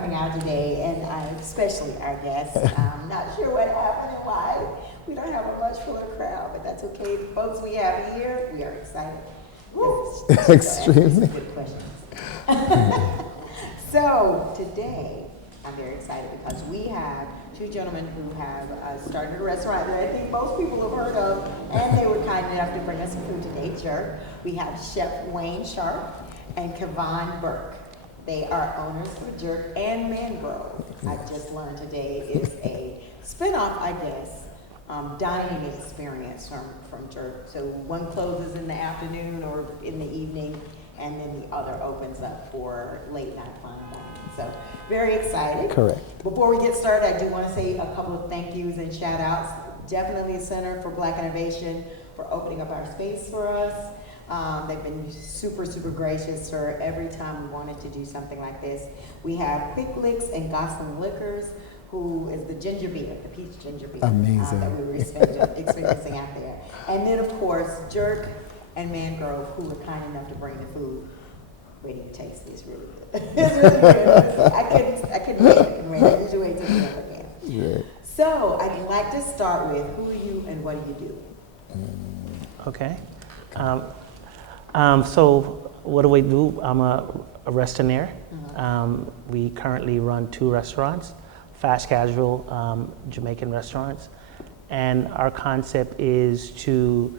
coming out today, and especially our guests. I'm not sure what happened and why we don't have a much fuller crowd, but that's okay. The folks we have here, we are excited. Extremely. Good questions. So today, I'm very excited because we have two gentlemen who have started a restaurant that I think most people have heard of, and they were kind enough to bring us some food today, Jerk. We have Chef Sharpe and Kavan Burke. They are owners for Jerk and Mangrove. I just learned today is a spinoff, I guess, dining experience from Jerk. So one closes in the afternoon or in the evening, and then the other opens up for late night fine dining. So very excited. Correct. Before we get started, I do want to say a couple of thank yous and shout outs. Definitely Center for Black Innovation for opening up our space for us. They've been super, super gracious for every time we wanted to do something like this. We have QuikLiq and Goslings Liquors, who is the ginger beer, the peach ginger beer. Amazing. That we were experiencing out there. And then, of course, Jerk and Mangrove, who were kind enough to bring the food. Wait till you taste this, really good. It's really good. I couldn't wait. I usually wait till the end again. Right. So I'd like to start with, who are you and what do you do? Okay. So what do we do? I'm a restaurateur. We currently run 2 restaurants, fast casual Jamaican restaurants. And our concept is to,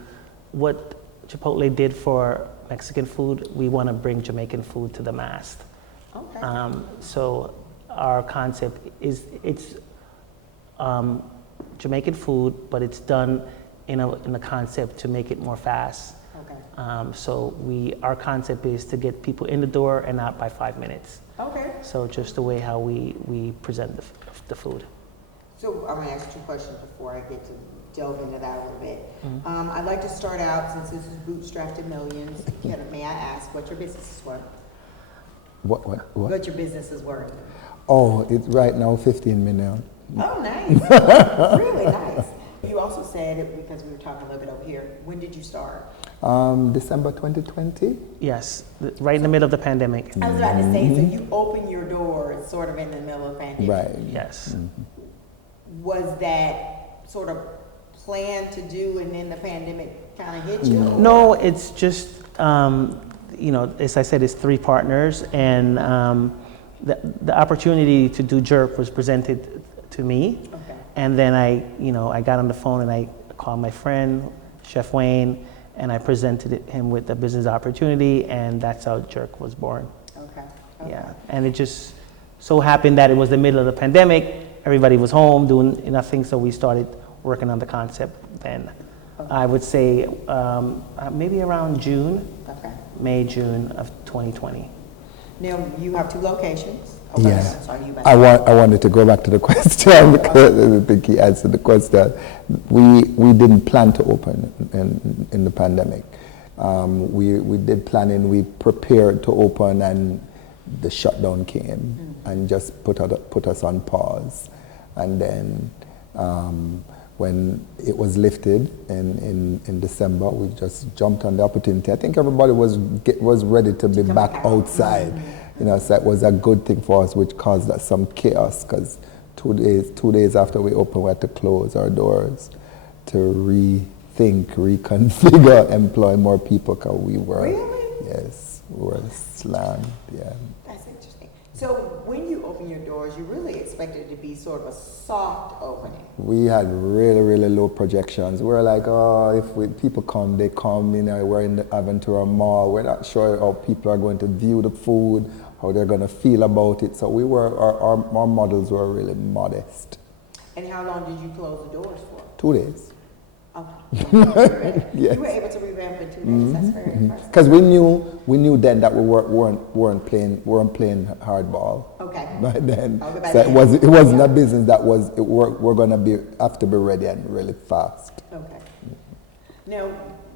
what Chipotle did for Mexican food, we want to bring Jamaican food to the mass. Okay. So our concept is, it's Jamaican food, but it's done in a concept to make it more fast. Okay. So our concept is to get people in the door and out by 5 minutes. Okay. So just the way how we present the food. So I'm gonna ask 2 questions before I get to delve into that a little bit. I'd like to start out, since this is Bootstrap to Millions, may I ask what your business is worth? What? What your business is worth? Oh, it's right now 15 million. Oh, nice. Really nice. You also said it, because we were talking a little bit over here, when did you start? December 2020. Yes, right in the middle of the pandemic. I was about to say, so you opened your doors sort of in the middle of the pandemic. Right. Yes. Was that sort of planned to do and then the pandemic kind of hit you? No, it's just, as I said, it's 3 partners, and the opportunity to do Jerk was presented to me. Okay. And then I got on the phone and I called my friend, Chef Wayne, and I presented him with the business opportunity, and that's how Jerk was born. Okay. Yeah, and it just so happened that it was the middle of the pandemic. Everybody was home doing nothing, so we started working on the concept then. Okay. I would say maybe around June, Okay. May, June of 2020. Now, you have 2 locations. Yeah. Sorry, you I wanted to go back to the question because I think he answered the question. We didn't plan to open in the pandemic. We did planning. We prepared to open, and the shutdown came and just put us on pause. And then when it was lifted in December, we just jumped on the opportunity. I think everybody was ready to be back outside. So it was a good thing for us, which caused us some chaos, because 2 days after we opened, we had to close our doors to rethink, reconfigure, employ more people, because we were, Really? Yes, we were slammed, yeah. That's interesting. So when you open your doors, you really expected it to be sort of a soft opening. We had really, really low projections. We were like, if people come, they come. We're in the Aventura Mall. We're not sure how people are going to view the food, how they're going to feel about it. So our models were really modest. And how long did you close the doors for? 2 days. Okay. Yes. You were able to revamp in 2 days. That's very impressive. Because we knew then that we weren't playing hardball. Okay. But then, Okay, so it wasn't a business that we're going to have to be ready and really fast. Okay. Now,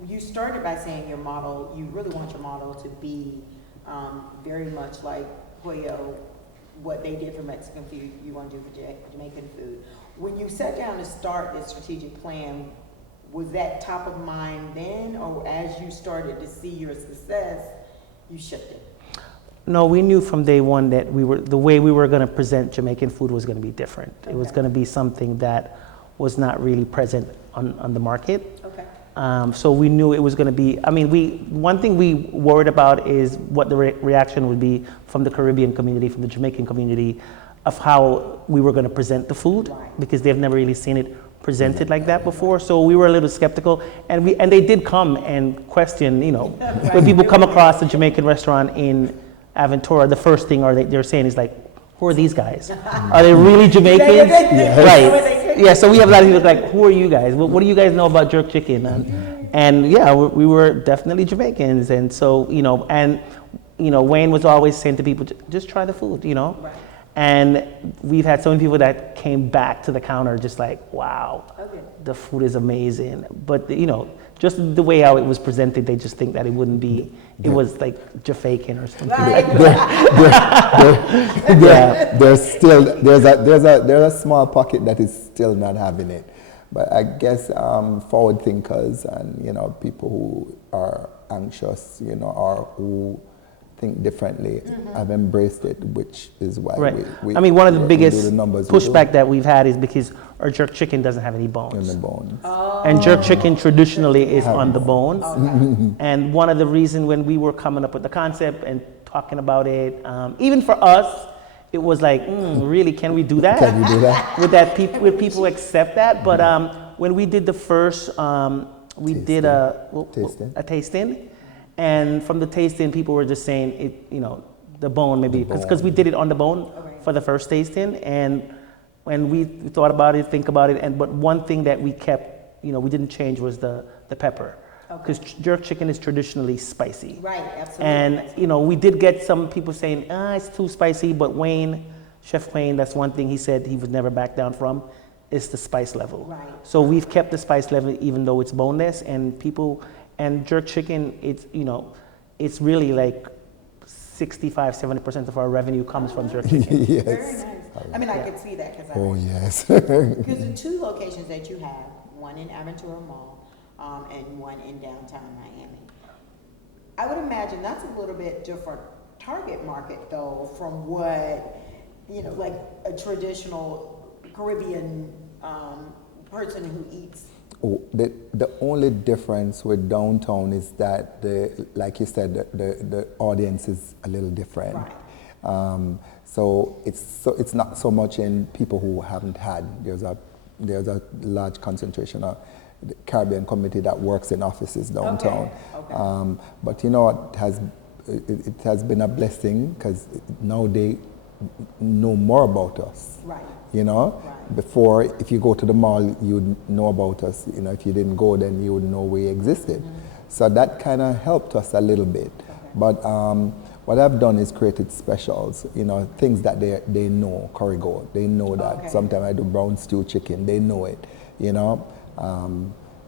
you started by saying you really want your model to be very much like Pollo, what they did for Mexican food, you want to do for Jamaican food. When you sat down to start this strategic plan, was that top of mind then, or as you started to see your success, you shifted? No, we knew from day one that the way we were going to present Jamaican food was going to be different. It was going to be something that was not really present on the market. Okay. So we knew it was going to be, one thing we worried about is what the reaction would be from the Caribbean community, from the Jamaican community, of how we were going to present the food, because they've never really seen it presented like that before. So we were a little skeptical, and they did come and question, when people come across a Jamaican restaurant in Aventura, the first thing they're saying is like, who are these guys? Are they really Jamaicans? Right. Yeah, so we have a lot of people like, who are you guys? What do you guys know about jerk chicken? And yeah, we were definitely Jamaicans. And so, Wayne was always saying to people, just try the food, Right. And we've had so many people that came back to the counter just like, wow, the food is amazing. But, just the way how it was presented, they just think that it wouldn't be, it was like Jamaican or something like that. There's a small pocket that is still not having it. But I guess forward thinkers and, people who are anxious, or who think differently have embraced it, which is why one of the biggest pushback that we've had is because our jerk chicken doesn't have any bones. And jerk chicken traditionally is on the bones. And one of the reasons when we were coming up with the concept and talking about it, even for us, it was like, really, can we do that? Can we do that? Would people accept that? But when we did the first, did a tasting. And from the tasting, people were just saying the bone maybe, because we did it on the bone for the first tasting, and when we thought about it, think about it, but one thing that we kept, we didn't change was the pepper, because jerk chicken is traditionally spicy. Right, absolutely. And we did get some people saying, it's too spicy, but Chef Wayne, that's one thing he said he would never back down from, is the spice level. Right. So we've kept the spice level even though it's boneless, and jerk chicken, it's really like 65-70% of our revenue comes from jerk chicken. Yes. Very nice. I could see that yes. because the two locations that you have, one in Aventura Mall and one in downtown Miami, I would imagine that's a little bit different target market though from what like a traditional Caribbean person who eats. The only difference with downtown is that, like you said, the audience is a little different. Right. So it's not so much in people who haven't had. There's a large concentration of the Caribbean community that works in offices downtown. Okay. But it has been a blessing because now they know more about us. Right. Right. Before, if you go to the mall, you'd know about us. If you didn't go, then you would know we existed. So that kind of helped us a little bit. Okay. But what I've done is created specials, things that they know, curry goat. They know that. Okay. Sometimes I do brown stew chicken. They know it,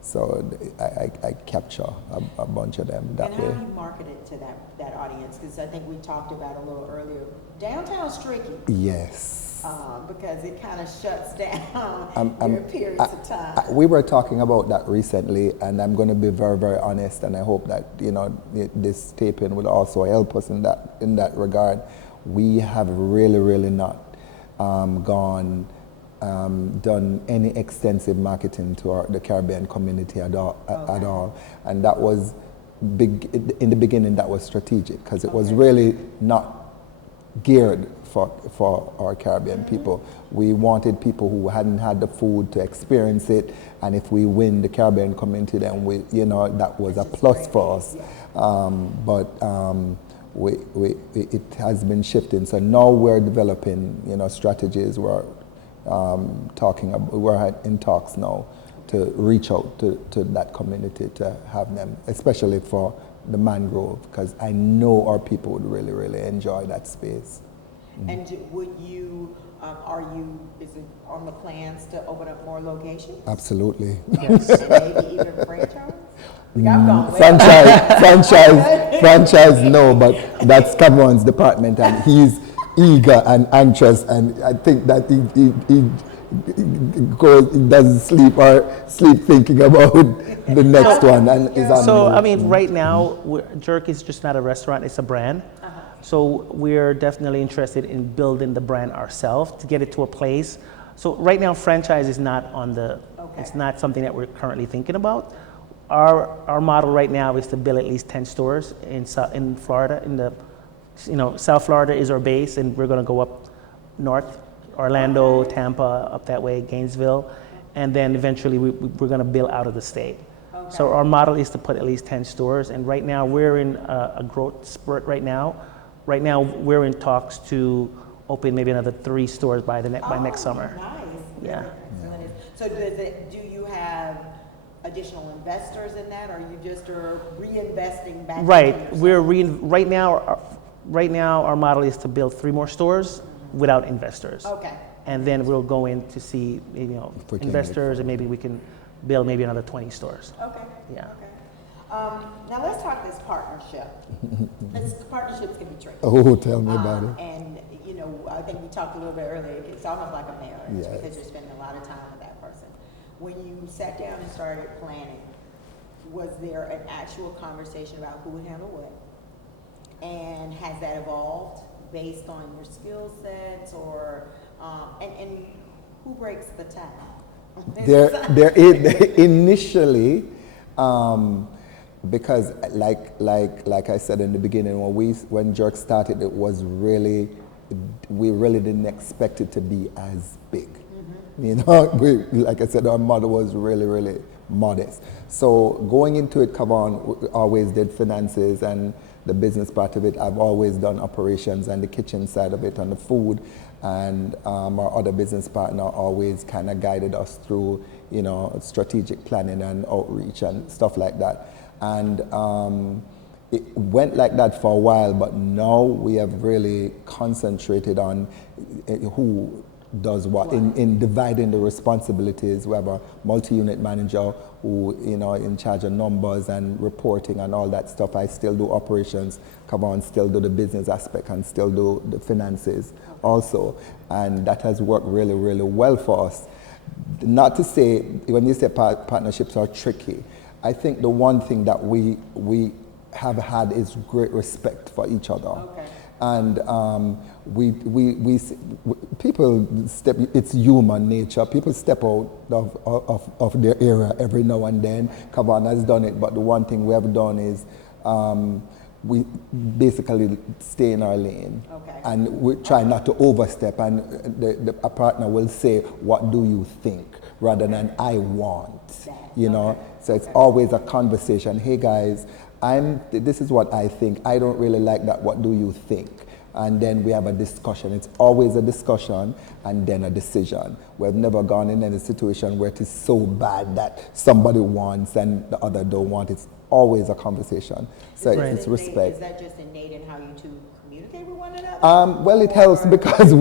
So I capture a bunch of them that way. And how do you market it to that audience? Because I think we talked about a little earlier. Downtown's tricky. Yes. Because it kind of shuts down your periods of time. We were talking about that recently, and I'm going to be very, very honest, and I hope that this taping will also help us in that regard. We have really, really not done any extensive marketing to the Caribbean community at all, and that was big in the beginning. That was strategic because it was really not geared for our Caribbean people. We wanted people who hadn't had the food to experience it, and if we win the Caribbean community, then that was a plus for us. It has been shifting. So now we're developing, strategies. We're we're in talks now to reach out to that community to have them, especially for the Mangrove, because I know our people would really, really enjoy that space. And would you, is it on the plans to open up more locations? Absolutely. Yes. And maybe even franchise? Franchise, no, but that's Kavan's department, and he's eager and anxious, and I think that he doesn't sleep thinking about the next one, and is on. So right now, Jerk is just not a restaurant; it's a brand. So we're definitely interested in building the brand ourselves to get it to a place. So right now, franchise is not on the, it's not something that we're currently thinking about. Our model right now is to build at least 10 stores in Florida. In the, South Florida is our base, and we're going to go up north, Orlando, Tampa, up that way, Gainesville, and then eventually we're going to build out of the state. So our model is to put at least 10 stores, and right now we're in a growth spurt right now. Right now we're in talks to open maybe another 3 stores by next summer. Nice. Yeah. So do you have additional investors in that, or you just are reinvesting back? Right. Right now our model is to build 3 more stores without investors. Okay. And then we'll go in to see, investors, and maybe we can build maybe another 20 stores. Okay. Yeah. Okay. Now let's talk this partnership. Partnerships can be tricky. Oh, tell me about it. And I think we talked a little bit earlier. It's almost like a marriage Yes. because you're spending a lot of time with that person. When you sat down and started planning, was there an actual conversation about who would handle what? And has that evolved based on your skill sets, or and who breaks the tie? Initially, because like I said in the beginning, when Jerk started, we really didn't expect it to be as big. Like I said, our model was really modest. So going into it, Kavan always did finances and the business part of it. I've always done operations and the kitchen side of it and the food, and our other business partner always kind of guided us through, strategic planning and outreach and stuff like that. And it went like that for a while, but now we have really concentrated on who does what in dividing the responsibilities. We have a multi-unit manager who in charge of numbers and reporting and all that stuff. I still do operations. Kavan still do the business aspect and still do the finances also, and that has worked really well for us. Not to say when you say partnerships are tricky, I think the one thing that we have had is great respect for each other. Okay. And people step, it's human nature. People step out of their area every now and then. Kavan has done it, but the one thing we have done is we basically stay in our lane. Okay. And we try not to overstep, and a partner will say, what do you think? Rather than I want, So it's always a conversation. Hey guys, this is what I think. I don't really like that. What do you think? And then we have a discussion. It's always a discussion and then a decision. We've never gone in any situation where it is so bad that somebody wants and the other don't want. It's always a conversation. So it's respect. Is that just innate in how you two communicate with one another? Well, it helps because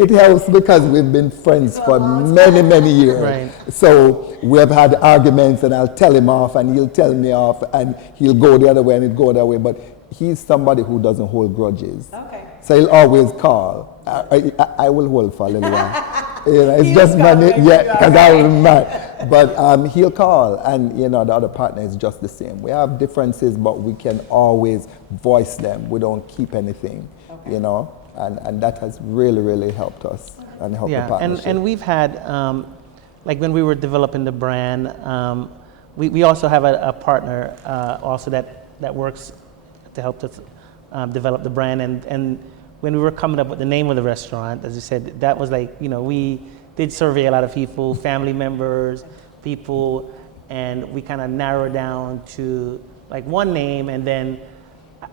it helps because we've been friends for many years. Right. So we have had arguments, and I'll tell him off, and he'll tell me off, and he'll go the other way, and he'll go that way. But he's somebody who doesn't hold grudges. Okay. So he'll always call. I will hold for a little while. It's just money, because I will mad. But he'll call, and the other partner is just the same. We have differences, but we can always voice them. We don't keep anything, and that has really helped us and helped the partnership. And we've had, like when we were developing the brand, we also have a partner also that works to help us develop the brand. And when we were coming up with the name of the restaurant, as you said, that was like, we did survey a lot of people, family members, people, and we kind of narrowed down to like one name. And then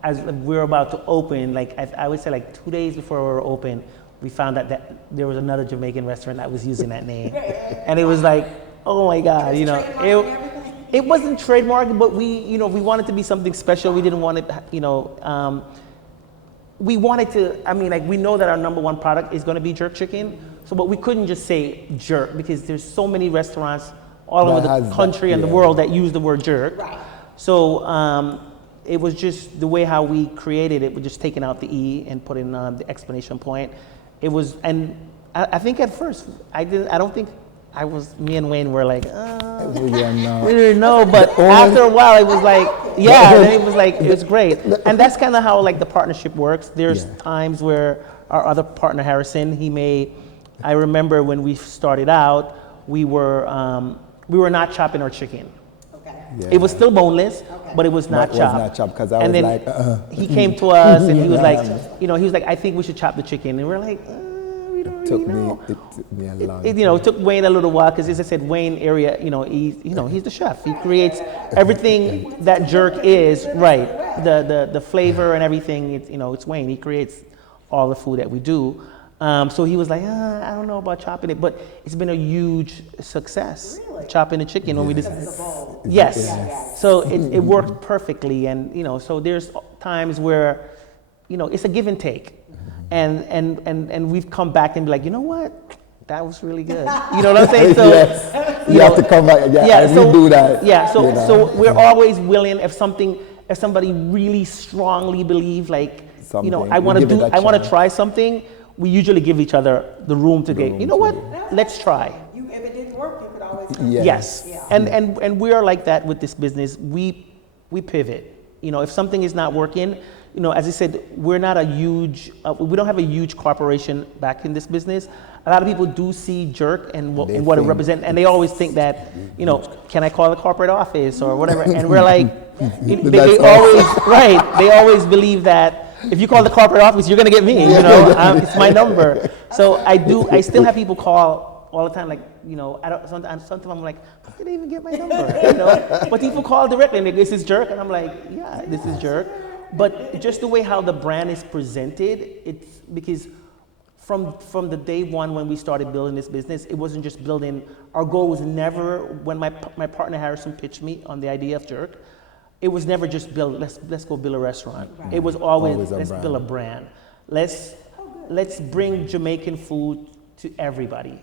as we were about to open, like I would say like 2 days before we were open, we found out that there was another Jamaican restaurant that was using that name. And it was like, oh my God, it wasn't trademarked, but we wanted to be something special. We didn't want it, we wanted to, we know that our number one product is going to be jerk chicken. So, but we couldn't just say jerk because there's so many restaurants all over the country and the world that use the word jerk. Right. So it was just the way how we created it. We're just taking out the E and putting the exclamation point. It was, and I think at first I don't think me and Wayne were like, We didn't know. we didn't know, but after a while it was like, yeah, then it was like, it was great. And that's kind of how like the partnership works. There's times where our other partner, Harrison, I remember when we started out, we were not chopping our chicken. Okay. Yeah. It was still boneless, Okay. but it was not But it chopped. was not chopped, 'cause I And was then like, he came to us and he was Yeah. like, I think we should chop the chicken. And we're like, we don't really know. It took me a long It took Wayne a little while because, as I said, Wayne area, he's the chef. He creates everything that jerk is, right? The flavor and everything. It's Wayne. He creates all the food that we do. So he was like, I don't know about chopping it, but it's been a huge success. Really? Chopping the chicken when we just Because it's a bowl. yes. Yes. So it worked perfectly, and so there's times where it's a give and take. And we've come back and be like, you know what? That was really good. You know what I'm saying? So yes. You have to come back. Yeah, so, we do that. Yeah, so we're always willing if somebody really strongly believes like, Something. I want We to give it do, a I want to chance. try something. We usually give each other the room to get, you know what? Let's try. If it didn't work, you could always come Yes. Yes. Yeah. And we are like that with this business. We pivot. If something is not working, as I said, we're not we don't have a huge corporation back in this business. A lot of people do see jerk and what it think represents, and they always think that, can I call the corporate office or whatever? And we're like, they That's always, right, they always believe that if you call the corporate office, you're gonna get me, it's my number. So I still have people call all the time, like, sometimes I'm like, how did they even get my number? But people call directly and they go, this is jerk, and I'm like, yeah, this is jerk. But just the way how the brand is presented, it's because from the day one when we started building this business, it wasn't just building. Our goal was never, when my partner Harrison pitched me on the idea of jerk, it was never just build. Let's go build a restaurant. Right. It was always a let's brand. build a brand. Let's bring Jamaican food to everybody,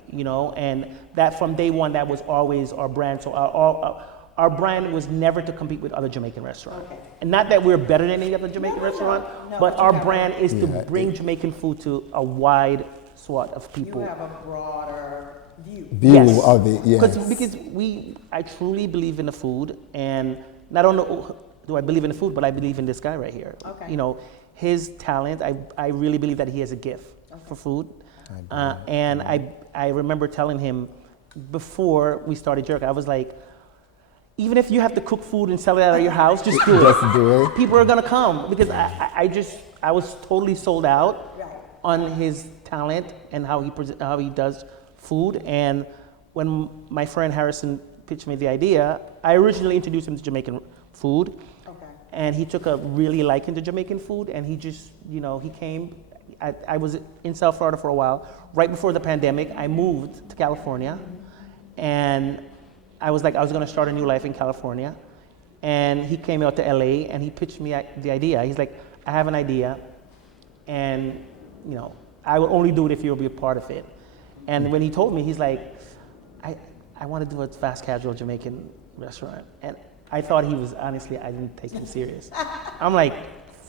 and that from day one that was always our brand. So our brand was never to compete with other Jamaican restaurants. Okay. And not that we're better than any other Jamaican restaurant, No, but but our you have brand is to Yeah, bring Jamaican food to a wide swath of You people. have a broader view. View of it, yes. Because I truly believe in the food, and not only do I believe in the food, but I believe in this guy right here. Okay. His talent, I really believe that he has a gift for food. And I remember telling him before we started Jerk, I was like, even if you have to cook food and sell it out of your house, just do it. Just do it. People are gonna come because I was totally sold out Right. on his talent and how he does food. And when my friend Harrison pitched me the idea, I originally introduced him to Jamaican food, Okay. and he took a really liking to Jamaican food, and he just, he came. I was in South Florida for a while. Right before the pandemic, I moved to California, and I was going to start a new life in California. And he came out to LA and he pitched me the idea. He's like, I have an idea, and I will only do it if you'll be a part of it. And when he told me, he's like, I want to do a fast casual Jamaican restaurant. And I thought he was, honestly, I didn't take him serious. I'm like,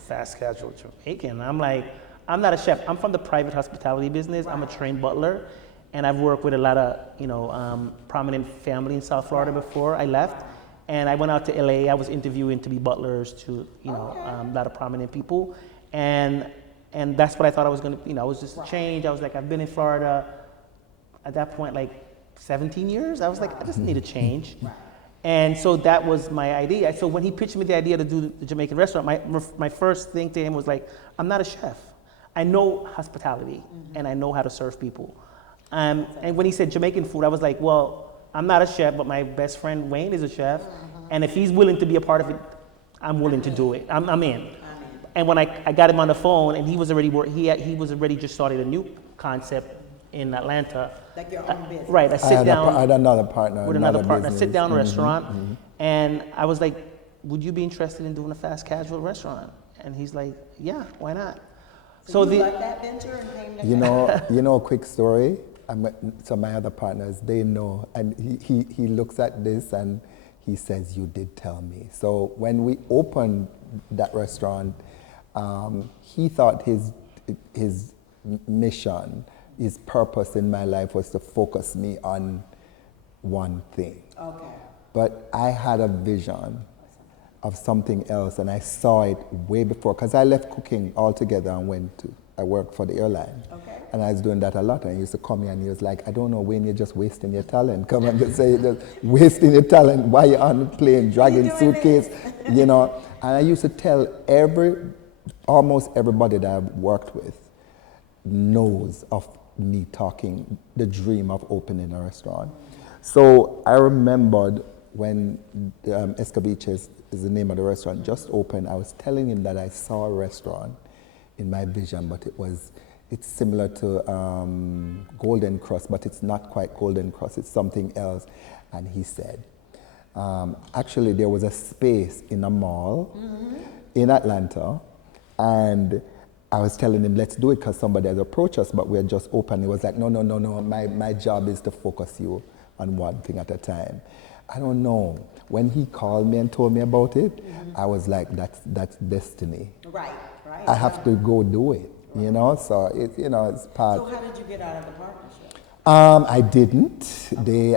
fast casual Jamaican? I'm like, I'm not a chef. I'm from the private hospitality business. I'm a trained butler. And I've worked with a lot of, prominent family in South Florida before I left. And I went out to LA. I was interviewing to be butlers to, a lot of prominent people. And that's what I thought I was going to, it was just a change. I was like, I've been in Florida at that point, like 17 years. I was like, I just need a change. And so that was my idea. So when he pitched me the idea to do the Jamaican restaurant, my first thing to him was like, I'm not a chef. I know hospitality and I know how to serve people. And when he said Jamaican food, I was like, well, I'm not a chef, but my best friend Wayne is a chef. And if he's willing to be a part of it, I'm willing to do it. I'm in. And when I got him on the phone, and he was already he was already just started a new concept in Atlanta. Like your own business. Right, I sit down I had another partner. with another partner, business. sit down restaurant, and I was like, would you be interested in doing a fast casual restaurant? And he's like, yeah, why not? So you like that venture and came to You know a quick story? So my other partners, they know, and he looks at this and he says, you did tell me. So when we opened that restaurant, he thought his mission, his purpose in my life was to focus me on one thing. Okay. But I had a vision of something else, and I saw it way before, because I left cooking altogether and I worked for the airline. Okay. And I was doing that a lot, and he used to come here and he was like, I don't know when you're just wasting your talent. Come on, just say, just wasting your talent while you're on the plane, dragging suitcase, you know. And I used to tell almost everybody that I've worked with knows of me talking the dream of opening a restaurant. So I remembered when Escabeches is the name of the restaurant, just opened, I was telling him that I saw a restaurant in my vision, but it's similar to Golden Crust, but it's not quite Golden Crust, it's something else. And he said, actually there was a space in a mall in Atlanta, and I was telling him, let's do it because somebody has approached us, but we're just open. He was like, no, my job is to focus you on one thing at a time. I don't know. When he called me and told me about it, I was like, that's destiny. Right. I have to go do it, you know? So, it's part. So how did you get out of the partnership? I didn't. They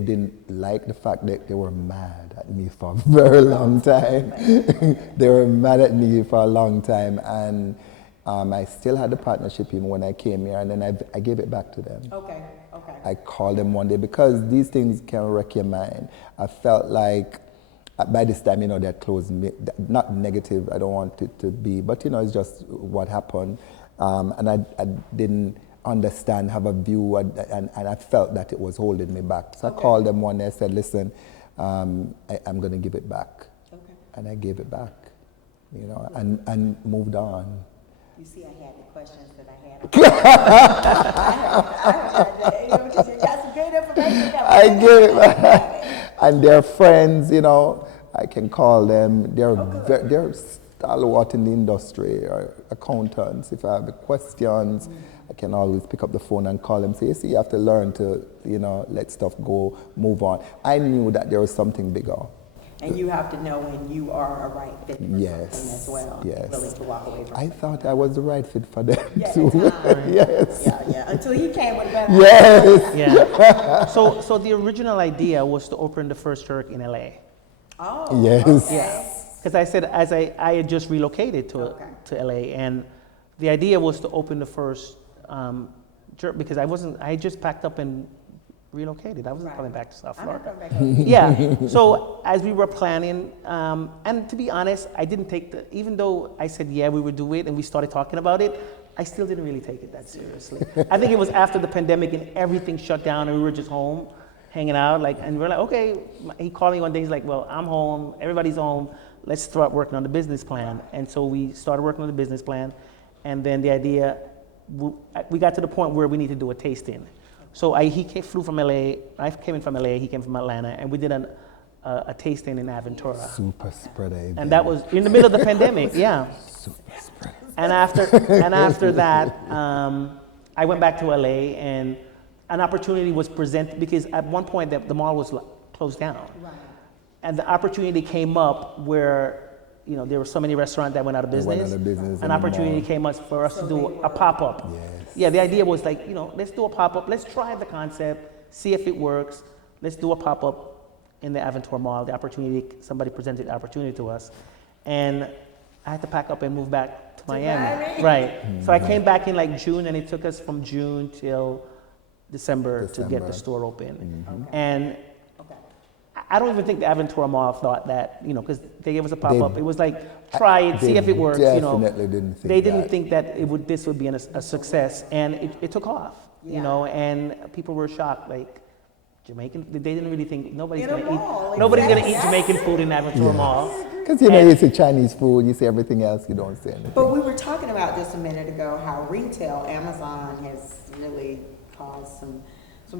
didn't like the fact that they were mad at me for a very long time. They were mad at me for a long time, and I still had the partnership even when I came here, and then I gave it back to them. Okay. I called them one day because these things can wreck your mind. I felt like by this time, they had closed me. Not negative, I don't want it to be, but it's just what happened. And I didn't understand, have a view, and I felt that it was holding me back. So I called them one day, I said, listen, I'm going to give it back. Okay. And I gave it back, and moved on. You see, I had the questions that I had. Because you got some good information. I gave it back. And their friends, I can call them. They're stalwart in the industry, or accountants. If I have questions, I can always pick up the phone and call them. Say, you have to learn to, let stuff go, move on. I knew that there was something bigger. And you have to know when you are a right fit for something as well. Yes. Willing to walk away from I thought I was the right fit for them too. Yes. Yeah. Until he came with a better Yes. Yeah. So the original idea was to open the first jerk in LA. Oh. Yes. Okay. Yes. Because I said, as I had just relocated to LA, and the idea was to open the first jerk, because I had just packed up and relocated. I wasn't coming back to South Florida. Yeah. So as we were planning, and to be honest, I didn't take even though I said, yeah, we would do it, and we started talking about it, I still didn't really take it that seriously. I think it was after the pandemic and everything shut down and we were just home hanging out, and we're like, okay, he called me one day, he's like, well, I'm home, everybody's home, let's start working on the business plan. And so we started working on the business plan, and then the idea, we got to the point where we need to do a tasting. So he flew from LA, I came in from LA, he came from Atlanta, and we did a tasting in Aventura. Super spreader event. And that was in the middle of the pandemic, yeah. Super spreader. And after that, I went back to LA, and an opportunity was presented, because at one point the mall was closed down. Right. And the opportunity came up where there were so many restaurants that went out of business. An opportunity came up for us to do a pop-up. Yes. Yeah, the idea was like, let's do a pop-up. Let's try the concept, see if it works. Let's do a pop-up in the Aventura Mall. Somebody presented the opportunity to us. And I had to pack up and move back to Miami. Right. Mm-hmm. So I came back in June, and it took us from June till December. To get the store open. Mm-hmm. Okay. And I don't even think the Aventura Mall thought that, because they gave us a pop-up. It was like, try it, see if it works. Definitely didn't think they didn't think that this would be a success, and it took off. And people were shocked, Jamaican. They didn't really think nobody's gonna eat Jamaican food in Aventura Mall. Because you say Chinese food, you say everything else, you don't say anything. But we were talking about just a minute ago how retail, Amazon has really caused some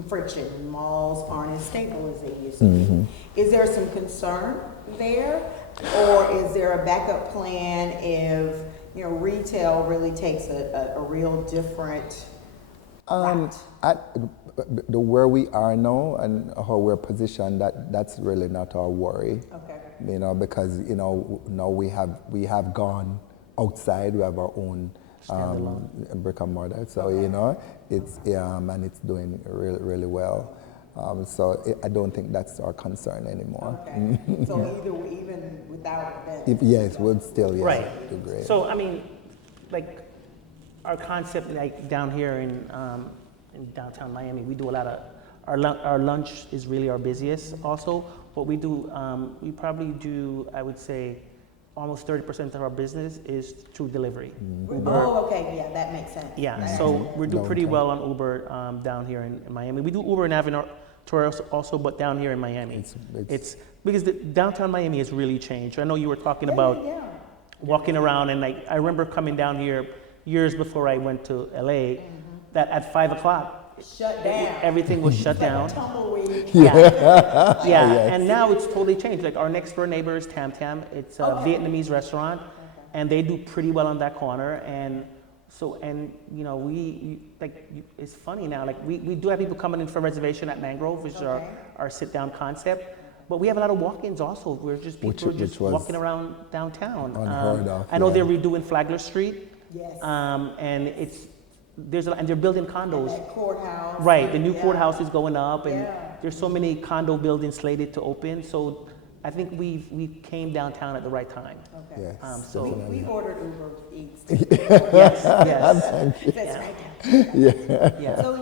friction. Malls aren't as stable as they used to be. Is there some concern there, or is there a backup plan if retail really takes a real different route? Where we are now and how we're positioned, that's really not our worry. Okay. Because now we have gone outside. We have our own brick and mortar. So you know, it's and it's doing really, really well. So I don't think that's our concern anymore. Okay. So even without that. Yes, we'd still Right. do great. So I mean, like our concept, like down here in downtown Miami, we do a lot of our lunch is really our busiest. Also, what we do, we probably do, I would say, almost 30% of our business is through delivery. Uber. Oh, okay, yeah, that makes sense. Yeah, so we do pretty well on Uber down here in Miami. We do Uber in Aventura also, but down here in Miami, it's because downtown Miami has really changed. I know you were talking about walking around, and like I remember coming down here years before I went to LA, that at 5 o'clock, shut down. everything was shut down. Tumbleweed. Yeah, and now it's totally changed. Like our next door neighbor is Tam Tam. It's a Vietnamese restaurant, and they do pretty well on that corner. And so, and you know, it's funny now. Like we do have people coming in for reservation at Mangrove, which is our sit down concept. But we have a lot of walk-ins also. We're just people just walking around downtown. Unheard of. I know they're redoing Flagler Street. Yes. And and they're building condos. That courthouse. Right, the new courthouse is going up, and there's so many condo buildings slated to open. So I think we came downtown at the right time. Okay. Yes, So We ordered Uber Eats. yes, yes, That's right now. yeah. So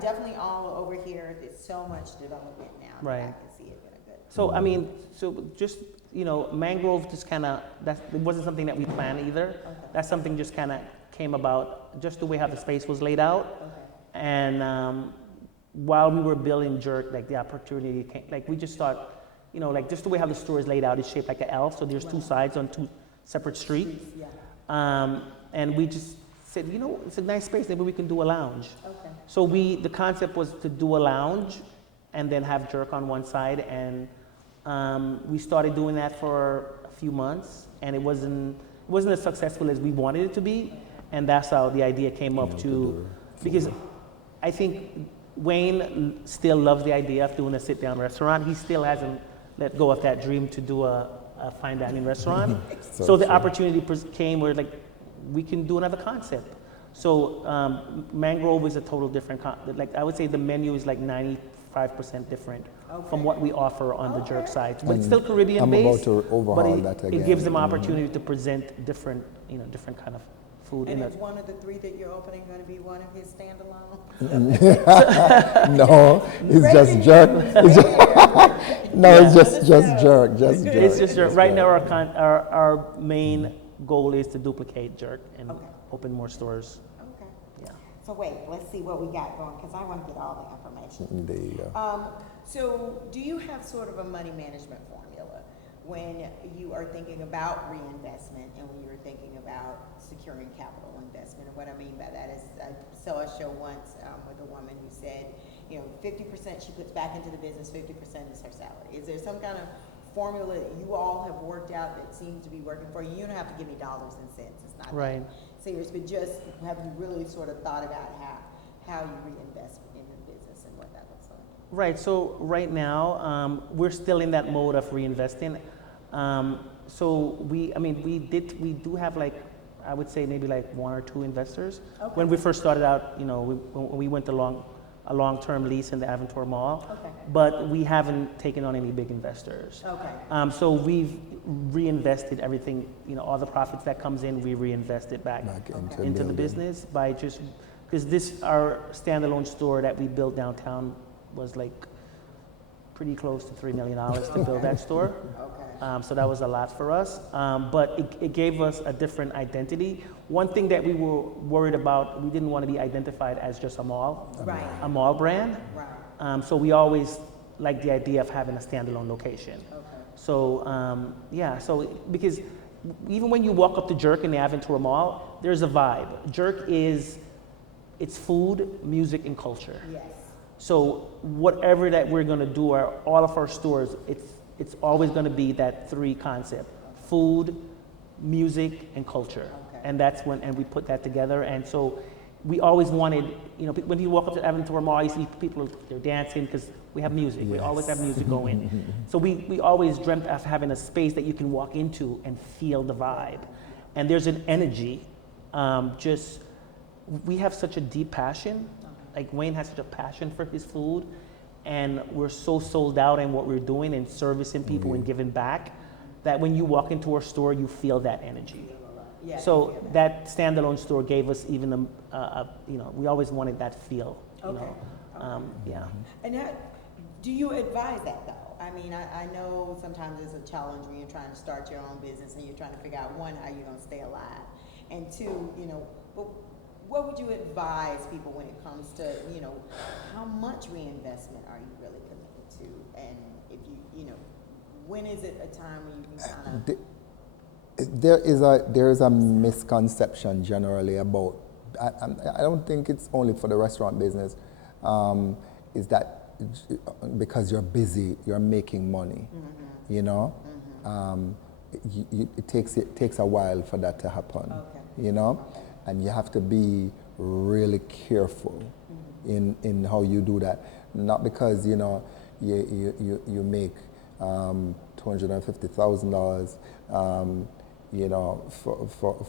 definitely all over here. There's so much development now. Right. I can see it being good. So I mean, so just Mangrove just kind of it wasn't something that we planned either. Okay. That's something just kind of came about just the way how the space was laid out. Okay. And while we were building Jerk, like the opportunity came, like we just thought, like just the way how the store is laid out, it's shaped like an L. So there's two sides on two separate streets. Yeah. And we just said, it's a nice space. Maybe we can do a lounge. Okay. So the concept was to do a lounge and then have Jerk on one side. And we started doing that for a few months, and it wasn't as successful as we wanted it to be. And that's how the idea came up because I think Wayne still loves the idea of doing a sit-down restaurant. He still hasn't let go of that dream to do a fine dining restaurant. So the opportunity came where like we can do another concept. So Mangrove is a total different like I would say the menu is like 95% different from what we offer on the Jerk side. But it's still Caribbean based. I'm about to overhaul that again. It gives them opportunity to present different kind of food. And is one of the three that you're opening going to be one of his standalone? No, it's just Jerk. It's just Jerk. It's just Jerk. Right now, our main goal is to duplicate Jerk and open more stores. Okay. Yeah. So wait, let's see what we got going, because I want to get all the information. There you go. So do you have sort of a money management formula when you are thinking about reinvestment and when you're thinking about securing capital investment? And what I mean by that is I saw a show once with a woman who said, 50% she puts back into the business, 50% is her salary. Is there some kind of formula that you all have worked out that seems to be working for you? You don't have to give me dollars and cents. It's not right. serious, but just have you really sort of thought about how you reinvest in the business and what that looks like? Right. So right now we're still in that mode of reinvesting. So we do have like, I would say maybe like one or two investors. Okay. When we first started out, when we went along a long-term lease in the Aventura Mall, but we haven't taken on any big investors. Okay. So we've reinvested everything, all the profits that comes in, we reinvest it back into the business by just, because our standalone store that we built downtown was like pretty close to $3 million to build that store. Okay. So that was a lot for us, but it gave us a different identity. One thing that we were worried about, we didn't want to be identified as just a mall brand. Right. So we always liked the idea of having a standalone location. Okay. So so because even when you walk up to Jerk in the Aventura Mall, there's a vibe. Jerk it's food, music, and culture. Yes. So whatever that we're going to do, all of our stores, it's always going to be that three concept: food, music, and culture. Okay. And that's and we put that together. And so we always wanted, when you walk up to Aventura Mall, you see people, they're dancing because we have music. Yes. We always have music going. So we always dreamt of having a space that you can walk into and feel the vibe. And there's an energy just we have such a deep passion. Like Wayne has such a passion for his food, and we're so sold out in what we're doing and servicing people and giving back that when you walk into our store, you feel that energy. Yeah, So that standalone store gave us even we always wanted that feel. You Okay. know? Yeah. And do you advise that though? I mean, I know sometimes it's a challenge when you're trying to start your own business and you're trying to figure out, one, how you're going to stay alive, and two, what would you advise people when it comes to, how much reinvestment are you really committed to? And if when is it a time when you can kind of... There is a misconception generally about, I don't think it's only for the restaurant business, is that because you're busy, you're making money, it takes a while for that to happen, and you have to be really careful in how you do that. Not because you make $250,000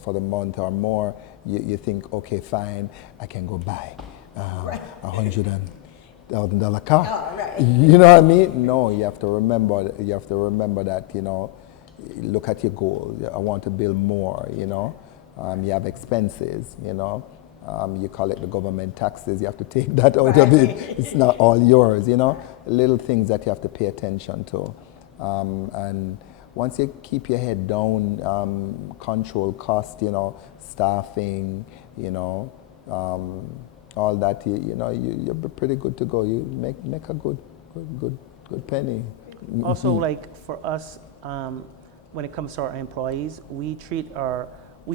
for the month or more, you think, okay, fine, I can go buy $100,000 car. Oh, right. You know what I mean? No, you have to remember that, look at your goals. I want to build more, you have expenses, you collect the government taxes, you have to take that out of it. It's not all yours, little things that you have to pay attention to. And once you keep your head down, control cost, staffing, all that, you're pretty good to go. You make a good penny. Also, like for us, when it comes to our employees, we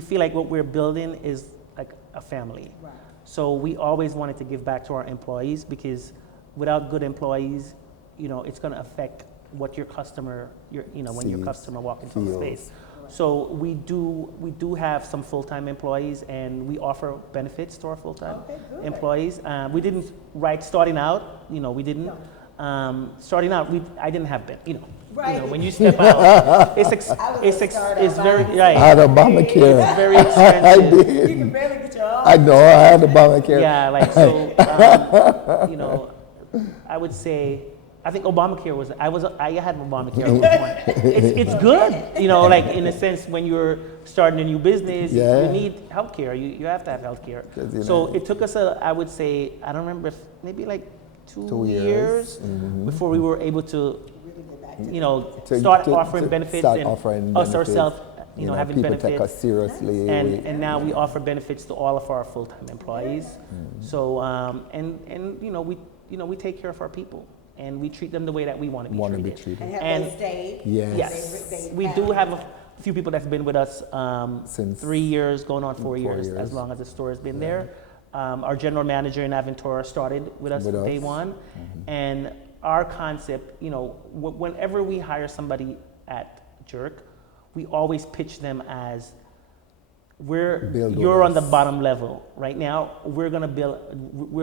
feel like what we're building is like a family. Right. So we always wanted to give back to our employees, because without good employees, it's going to affect what your customer, when your customer walks into the space. So we do have some full-time employees, and we offer benefits to our full-time employees. We didn't, starting out, we didn't. Starting out, I didn't have when you step out, it's very, right. I had Obamacare. It's very expensive. I did. You can barely get your own. I know, I had Obamacare. Yeah, I would say, I think Obamacare I had Obamacare at one point. It's good, in a sense, when you're starting a new business, you need healthcare. You have to have healthcare. So it took us I would say, I don't remember, maybe like two years before we were able to, start offering benefits us ourselves, having people benefits. take us seriously. And now we offer benefits to all of our full-time employees. So we take care of our people, and we treat them the way that we want to be treated. And have they stayed? Yes. We do have a few people that's been with us since 3 years, going on 4 years, as long as the store has been there. Our general manager in Aventura started with us from day one. And our concept, whenever we hire somebody at Jerk, we always pitch them as you're on the bottom level. Right now, we're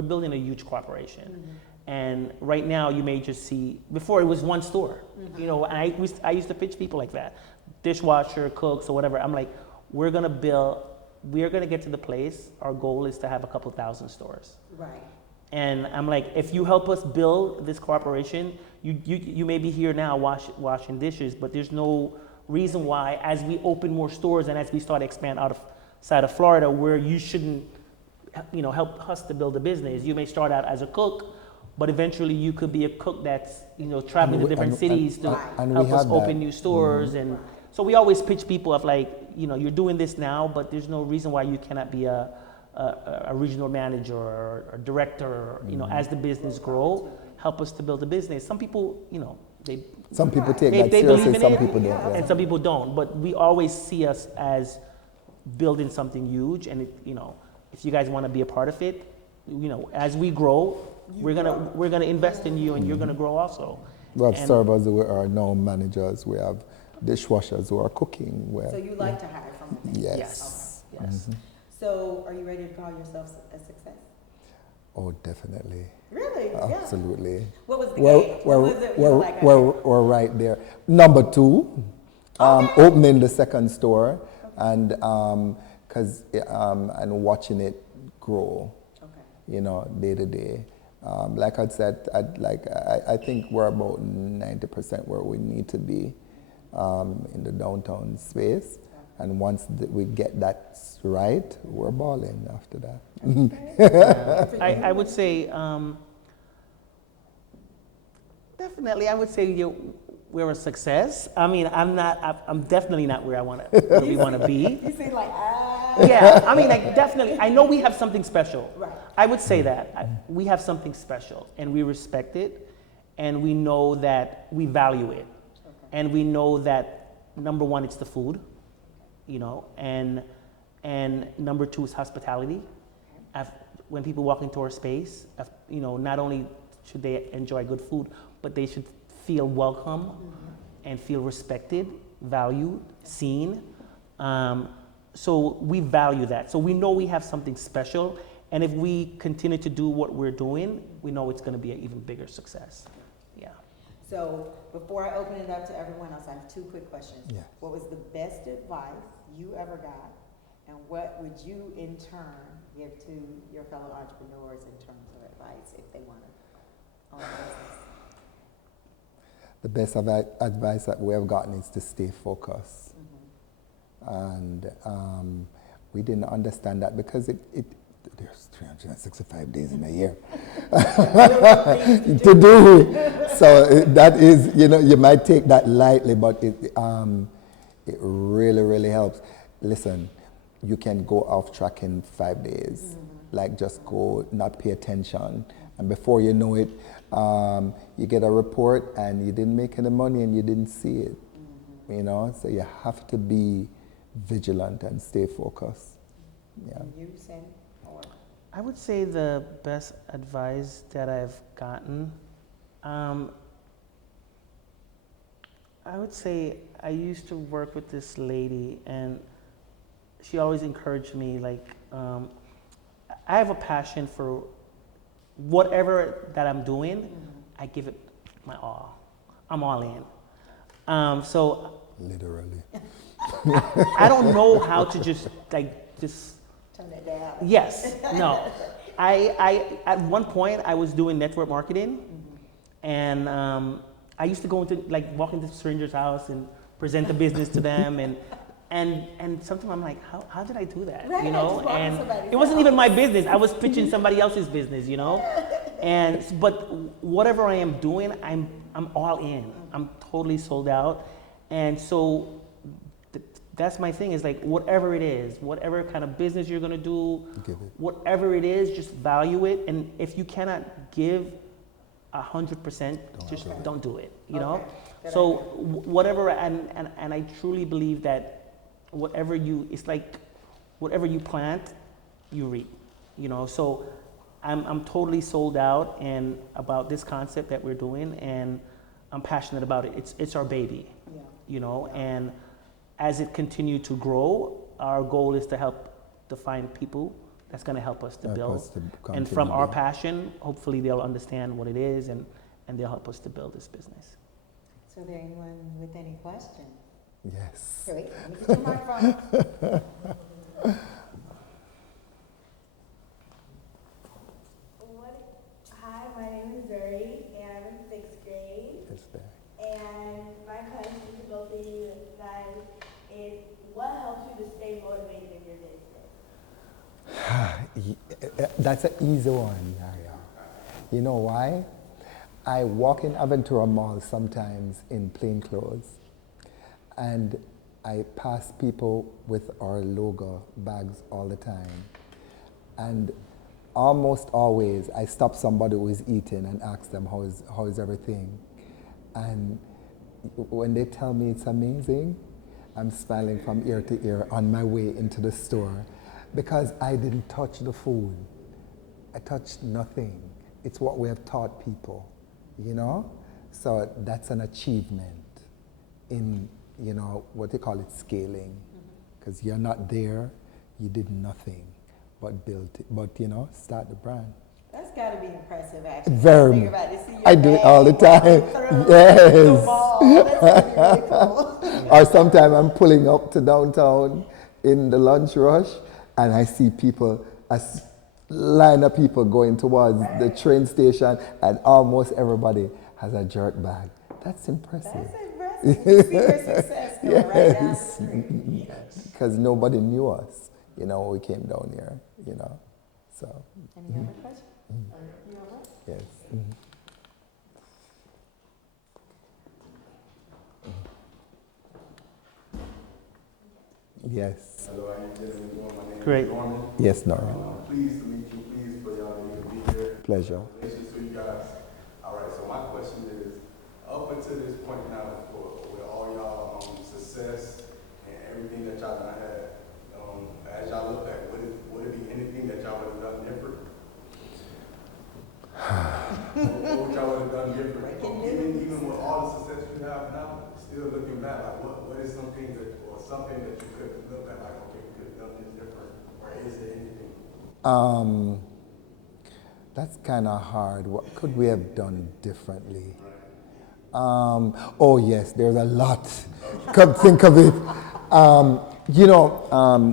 building a huge corporation. And right now, you may just see, before it was one store. I used to pitch people like that, dishwasher, cooks, or whatever. I'm like, we're gonna get to the place, our goal is to have a couple thousand stores. Right. And I'm like, if you help us build this corporation, you may be here now washing dishes, but there's no reason why, as we open more stores and as we start to expand outside of Florida, where you shouldn't, help us to build a business. You may start out as a cook, but eventually you could be a cook that's, traveling to different cities to help us open new stores. And so we always pitch people of like, you're doing this now, but there's no reason why you cannot be a regional manager or a director, or, as the business grow, help us to build a business. Some people, some people take that seriously, some people don't. Yeah. And some people don't, but we always see us as building something huge. And if you guys want to be a part of it, as we grow, we're gonna invest in you, and you're gonna grow also. We have servers who are now managers. We have dishwashers who are cooking. So you like to hire from within? Yes. Okay. Yes. So are you ready to call yourself a success? Oh, definitely. Really? Absolutely. Yeah. What was the gauge? What was it like? We're right there. Number 2, opening the second store, and and watching it grow, Okay. day to day. Like I said, I think we're about 90% where we need to be in the downtown space. And once we get that right, we're balling after that. I would say, definitely, I would say we're a success. I mean, I'm definitely not where we want to be. You say like, Yeah, I mean, like, definitely. I know we have something special. Right. I would say that. We have something special, and we respect it, and we know that we value it. Okay. And we know that, number one, it's the food, and number two is hospitality. When people walk into our space, not only should they enjoy good food, but they should feel welcome and feel respected, valued, seen. So we value that. So we know we have something special, and if we continue to do what we're doing, we know it's going to be an even bigger success. Yeah. So before I open it up to everyone else, I have two quick questions. Yes. What was the best advice you ever got, and what would you in turn give to your fellow entrepreneurs in terms of advice if they want to own a business? The best advice that we have gotten is to stay focused. And we didn't understand that because there's 365 days in a year to do. So that is, you might take that lightly, but it really, really helps. Listen, you can go off track in 5 days, like just go, not pay attention. And before you know it, you get a report and you didn't make any money and you didn't see it. So you have to be vigilant and stay focused. Yeah. And you, Sam? Or I would say the best advice that I've gotten, I would say I used to work with this lady, and she always encouraged me, like, I have a passion for whatever that I'm doing, I give it my all. I'm all in. So Literally. I don't know how to just turn it down. yes, no. I at one point I was doing network marketing, and I used to go into walk into strangers' house and present the business to them, and sometimes I'm like, how did I do that? Right, just walk in somebody's it wasn't house. even my business. I was pitching somebody else's business, And but whatever I am doing, I'm all in. I'm totally sold out, and so that's my thing. Is like whatever it is, whatever kind of business you're gonna do, whatever it is, just value it. And if you cannot give 100%, just don't do it. Good So idea. whatever, and I truly believe that whatever you plant, you reap. So I'm totally sold out and about this concept that we're doing, and I'm passionate about it. It's our baby, and as it continues to grow, our goal is to help find people that's going to help us to build. And from our passion, hopefully they'll understand what it is, and they'll help us to build this business. So is there anyone with any questions? Yes. Wait, let me get your microphone. Hi, my name is Zuri, and I'm in 6th grade. It's there. And my question to both of you guys is, what helps you to stay motivated in your business? That's an easy one, Maria. You know why? I walk in Aventura Mall sometimes in plain clothes, and I pass people with our logo bags all the time. And almost always I stop somebody who is eating and ask them how is everything. And when they tell me it's amazing, I'm smiling from ear to ear on my way into the store, because I didn't touch the food. I touched nothing. It's what we have taught people, So that's an achievement in, what they call it, scaling. Because you're not there, you did nothing but build it, but start the brand. That's got to be impressive, actually. Very. Think about it. See your I do it bag all the time. through Yes. the mall. That's gonna be really cool. Or sometimes I'm pulling up to downtown, in the lunch rush, and I see people, a line of people going towards the train station, and almost everybody has a jerk bag. That's impressive. That's impressive. See your success going right down the Yes. street. Because nobody knew us, you know, when we came down here, you know. So, Any other questions? You all right? yes. Yes. Hello, how you gentlemen doing? My name Great. is Norman. Yes, Nora. Pleased to meet you. Pleased for y'all to be here. Pleasure. Congratulations to you guys. All right, so my question is, up until this point now, with all y'all success and everything that y'all done had, as y'all look back, would it be anything that y'all would have done different? What would y'all would have done different? Even with all the success you have now, still looking back, like what is something that, or something that you could look at, like, okay, we could have done this different, or is there anything? That's kind of hard. What could we have done differently? Oh yes, there's a lot. Come think of it. You know,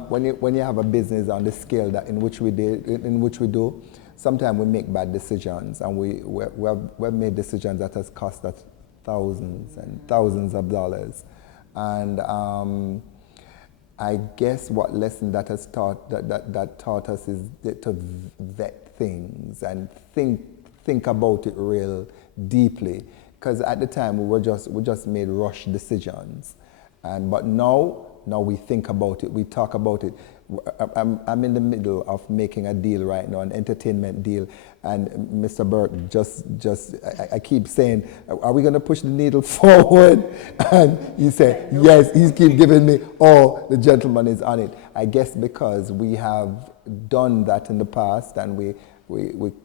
when you have a business on the scale that in which we do, sometimes we make bad decisions, and we've made decisions that has cost us thousands and thousands of dollars. And I guess what lesson that has taught that taught us is to vet things and think about it real deeply. Because at the time we just made rush decisions, but now we think about it, we talk about it. I'm in the middle of making a deal right now, an entertainment deal, and Mr. Burke I keep saying, are we going to push the needle forward? And he said, yes. He keep giving me, oh, the gentleman is on it. I guess because we have done that in the past, and we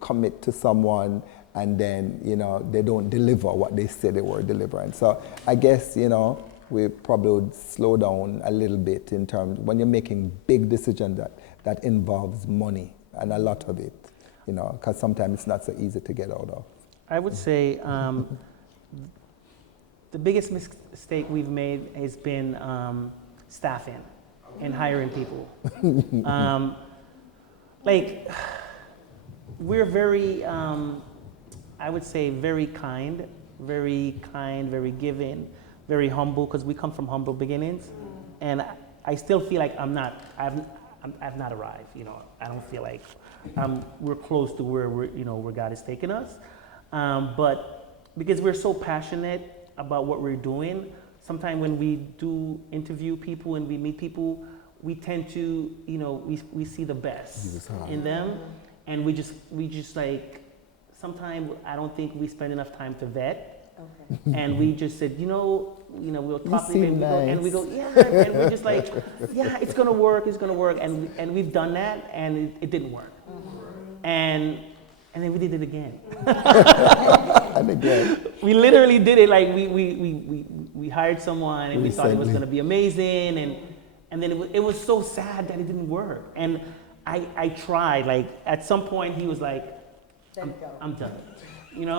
commit to someone, and then, you know, they don't deliver what they said they were delivering. So I guess, you know, we probably would slow down a little bit in terms, when you're making big decisions that involves money, and a lot of it, you know, because sometimes it's not so easy to get out of. I would say the biggest mistake we've made has been staffing and hiring people. Like, we're very, I would say, very kind, very giving, very humble, because we come from humble beginnings, and I still feel like I've not arrived. You know, I don't feel like we're close to where where God is taking us, but because we're so passionate about what we're doing, sometimes when we do interview people and we meet people, we tend to, we see the best in them, and we just like, sometimes I don't think we spend enough time to vet. Okay. And we just said, we'll talk to them, and we go, yeah, and we're just like, yeah, it's gonna work, and we've done that, and it didn't work, and then we did it again. And again, we literally did it. Like we hired someone, and we thought it was gonna be amazing, and then it was so sad that it didn't work. And I tried. Like at some point, he was like, I'm done. And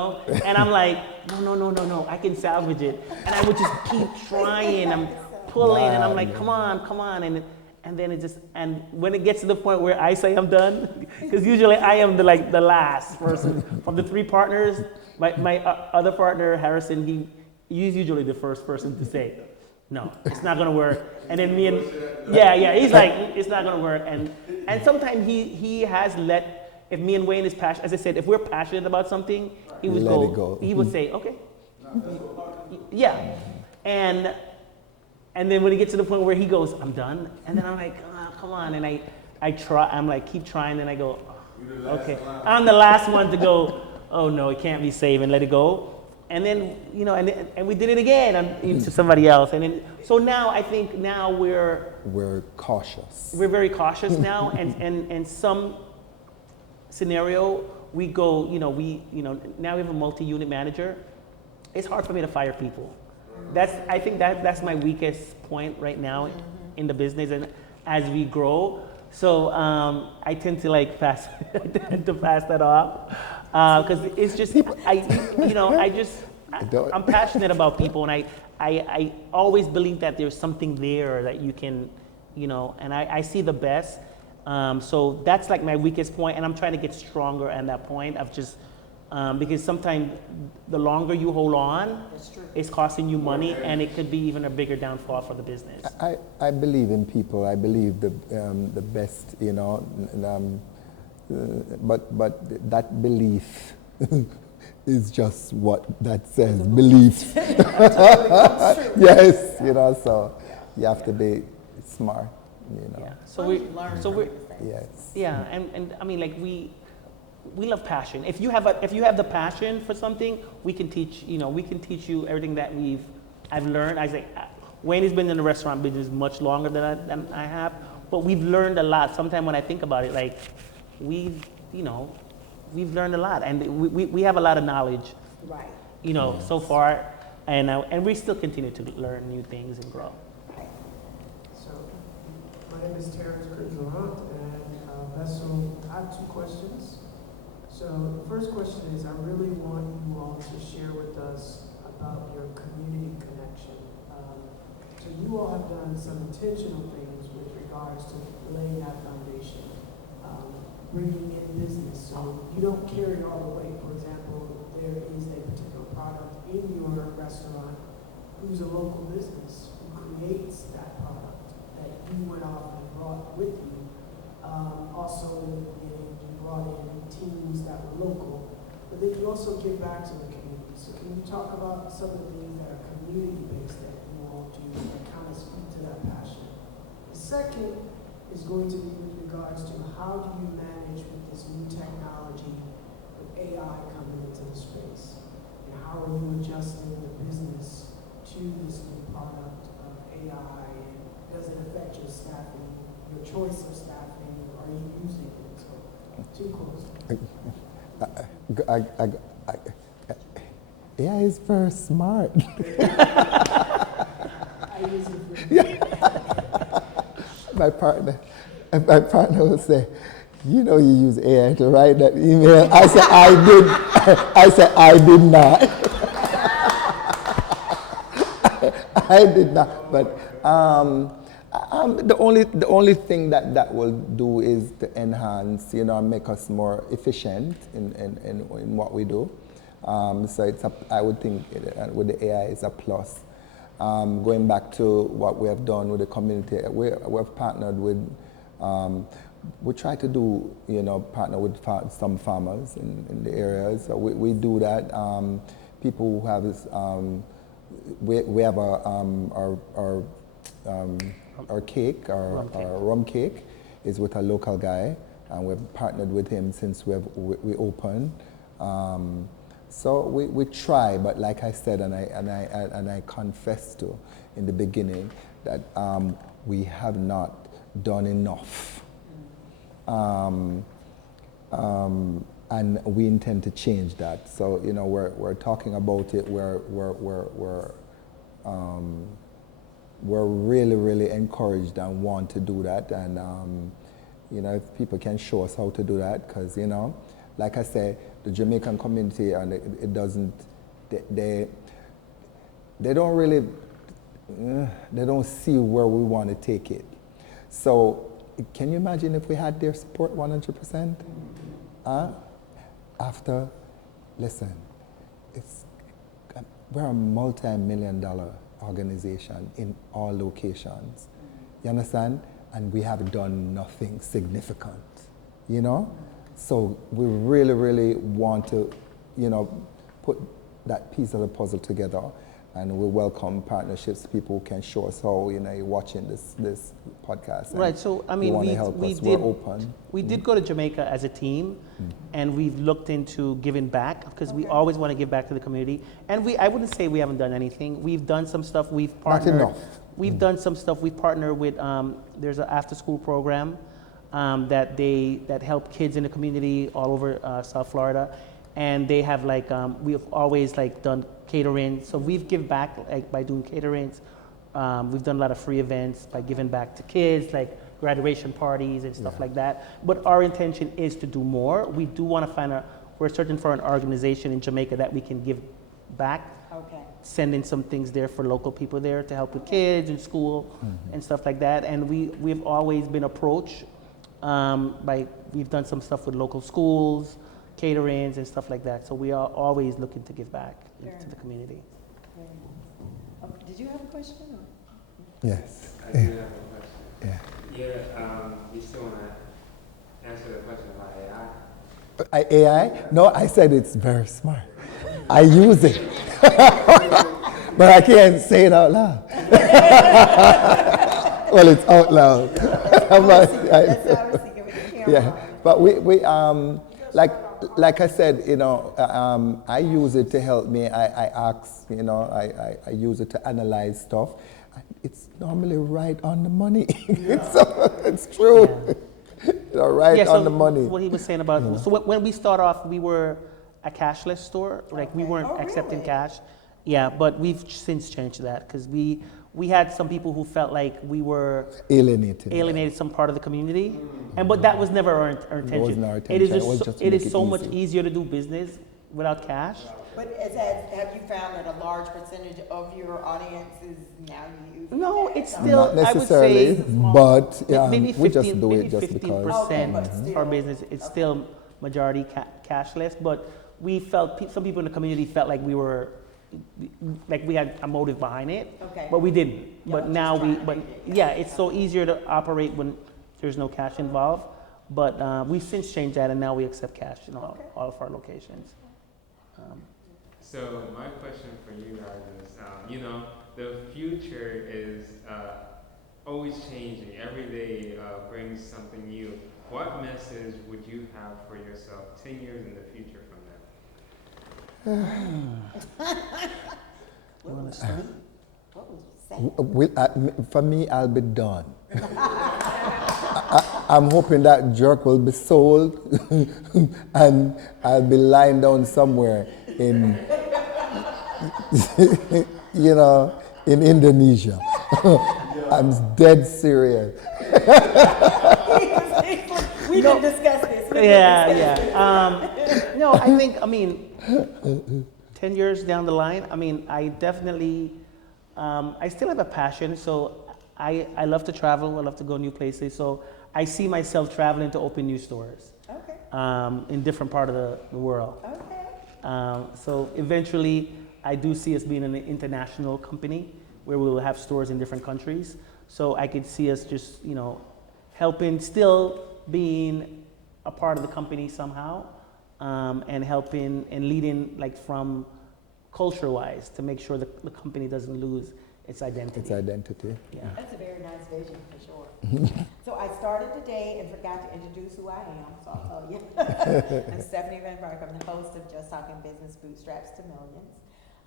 I'm like, no, I can salvage it. And I would just keep trying, I'm pulling, and I'm like, come on, and then and when it gets to the point where I say I'm done, because usually I am the last person from the three partners. My other partner, Harrison, he's usually the first person to say, no, it's not gonna work. And then me and, he's like, it's not gonna work. And sometimes he has if me and Wayne is passionate, as I said, if we're passionate about something, he would go. He would say, okay, yeah, and then when he gets to the point where he goes, I'm done, and then I'm like, come on, and I try, I'm like, keep trying, and I go, okay, I'm the last one to go. Oh no, it can't be saved, and let it go, and then and we did it again to somebody else, and then so now I think we're cautious. We're very cautious now, and some scenario, we go, now we have a multi-unit manager. It's hard for me to fire people. I think that's my weakest point right now in the business, and as we grow. So I tend to pass that off, because it's just, I'm passionate about people, and I always believe that there's something there that you can you know, and I see the best. So that's like my weakest point, and I'm trying to get stronger at that point of just, because sometimes the longer you hold on, That's true. it's costing you money, and it could be even a bigger downfall for the business. I believe in people. I believe the best, you know, but that belief is just what that says, belief. Yes, you know, so you have to be smart, you know. Yeah. So Well, we, you learn so from we, mistakes. Yes. yeah, and I mean, like we love passion. If you have the passion for something, we can teach you everything that I've learned. I say, Wayne has been in the restaurant business much longer than I have, but we've learned a lot. Sometimes when I think about it, like we've learned a lot, and we have a lot of knowledge, Right. you know, so far, and we still continue to learn new things and grow. Right. So, my name is Terrence Bergeron, and Vessel, I have 2 questions. So, the first question is, I really want you all to share with us about your community connection. So, you all have done some intentional things with regards to laying that foundation, bringing in business. So, you don't carry all the weight. For example, there is a particular product in your restaurant who's a local business who creates that product that you went off and brought with you. Also, in the beginning, you brought in teams that were local, but then you also give back to the community. So can you talk about some of the things that are community-based that you all do that kind of speak to that passion? The second is going to be with regards to how do you manage with this new technology, with AI coming into the space? And how are you adjusting the business to this new product of AI? And does it affect your staffing, your choice of staffing? Are you using it? So, 2 questions. AI is very smart. I use it for My partner will say, you know, you use AI to write that email. I said, I did. I said, I did not. I did not. But the only thing that will do is to enhance, you know, make us more efficient in what we do. So I would think with the AI is a plus. Going back to what we have done with the community, we've partnered with. We try to do, you know, partner with some farmers in the areas. So we do that. People who have this, we have our cake, our rum cake, is with a local guy, and we've partnered with him since we opened. So we try, but like I said, and I confessed to in the beginning that we have not done enough, and we intend to change that. So you know, we're talking about it. We're really encouraged and want to do that, and you know, if people can show us how to do that, because you know, like I say, the Jamaican community, and it doesn't, they don't really, they don't see where we want to take it. So can you imagine if we had their support 100%? Listen, we're a multi-million-dollar organization in all locations. You understand? And we have done nothing significant, you know? So we really want to, you know, put that piece of the puzzle together, and we welcome partnerships, people who can show us how, you know, you're watching this podcast. Right, so I mean, we did go to Jamaica as a team, and we've looked into giving back, because we always want to give back to the community. And I wouldn't say we haven't done anything. We've done some stuff, we've partnered. Not enough. We've done some stuff, we've partnered with, there's an after school program that help kids in the community all over South Florida. And they have like, we've always like done catering. So we've given back like by doing caterings. We've done a lot of free events by giving back to kids, like graduation parties and stuff like that. But our intention is to do more. We do want to we're searching for an organization in Jamaica that we can give back sending some things there for local people there to help with kids and school and stuff like that. And we've always been approached we've done some stuff with local schools, caterings and stuff like that. So we are always looking to give back to the community. Very nice. Oh, did you have a question? Or? Yes. I do have a question. Yeah. You still want to answer the question about AI? AI? No, I said it's very smart. I use it. But I can't say it out loud. Well, it's out loud. That's how we're seeking with the camera. Yeah, but we like I said, you know, I use it to help me. I ask, you know, I use it to analyze stuff. It's normally right on the money. It's true. Yeah. You know, right on the money. What he was saying about, so when we start off, we were a cashless store, like we weren't accepting cash. Yeah, but we've since changed that because we had some people who felt like we were alienated some part of the community, but that was never our intention. It wasn't our intention. It is so much easier to do business without cash. But have you found that a large percentage of your audience is now using No, that? it's still, Not necessarily, I would say, but maybe 15, we just do maybe it just 15% because. Okay, but still. our business. It's still majority cashless, but we felt some people in the community felt like we were like we had a motive behind it, Okay. but we didn't. Yeah, But just now trying to make it, it's so easier to operate when there's no cash involved. But we've since changed that, and now we accept cash in all of our locations. So my question for you guys is, you know, the future is always changing. Every day brings something new. What message would you have for yourself 10 years in the future from now? You want to start? What would you say? For me, I'll be done. I'm hoping that jerk will be sold and I'll be lying down somewhere in, you know, in Indonesia. I'm dead serious. We didn't discuss this. No, I think, 10 years down the line, I definitely, I still have a passion. So I love to travel. I love to go new places. So I see myself traveling to open new stores Okay. in different part of the world. Okay. So eventually, I do see us being an international company where we will have stores in different countries. So I could see us just, helping, still being a part of the company somehow, and helping and leading, like from culture-wise, to make sure that the company doesn't lose its identity. Yeah. That's a very nice vision for sure. So I started today and forgot to introduce who I am, so I'll tell you. I'm Stephanie Van Burke. I'm the host of Just Talking Business, Bootstraps to Millions.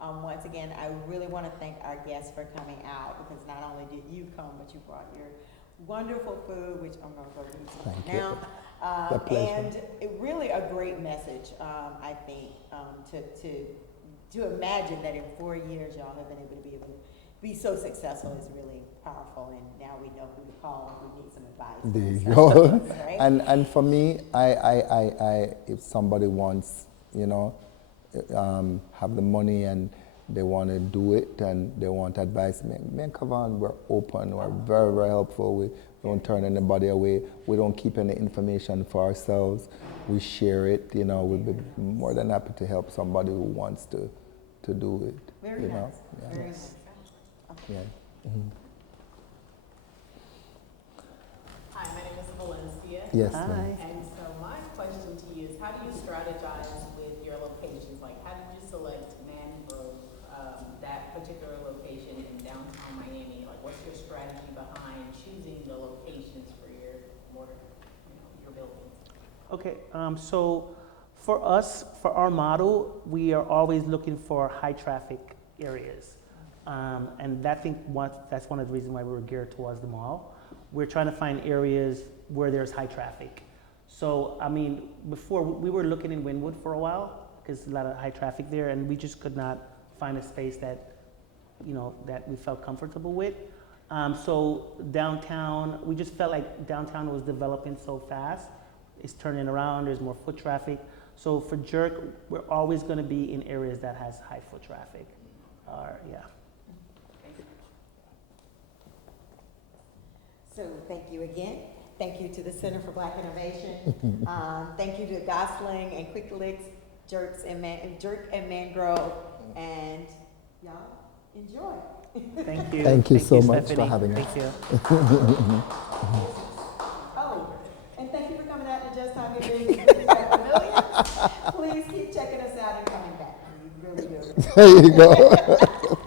Once again, I really want to thank our guests for coming out, because not only did you come, but you brought your wonderful food, which I'm going to go eat some now. A pleasure. And it really a great message, I think, to imagine that in 4 years y'all have been able to be so successful is really powerful, and now we know who to call if we need some advice. There you So, go. right? And for me, I if somebody wants, have the money and they want to do it and they want advice, me and Kavan, we're open, we're very, very helpful. We don't turn anybody away. We don't keep any information for ourselves. We share it, we'd be more than happy to help somebody who wants to do it. Very you nice. know? Yeah. Very nice. Okay. Yeah. Mm-hmm. Hi, my name is Valencia. Yes, Hi. ma'am. And so my question to you is, how do you strategize with your locations? Like, how did you select Mangrove, that particular location in downtown Miami? Like, what's your strategy behind choosing the locations for your buildings? Okay, so for us, for our model, we are always looking for high traffic areas. And that's one of the reasons why we were geared towards the mall. We're trying to find areas where there's high traffic. So, before we were looking in Wynwood for a while, because a lot of high traffic there, and we just could not find a space that, that we felt comfortable with. So downtown, we just felt like downtown was developing so fast. It's turning around, there's more foot traffic. So for Jerk, we're always gonna be in areas that has high foot traffic. yeah. So thank you again. Thank you to the Center for Black Innovation. Thank you to Gosling and QuikLiq, Jerk and Mangrove, and y'all enjoy. Thank you. Thank you so much for Stephanie. having us. Thank you. Oh, and thank you for coming out to Just Time Get Busy. Please keep checking us out and coming back. We really do. There you go.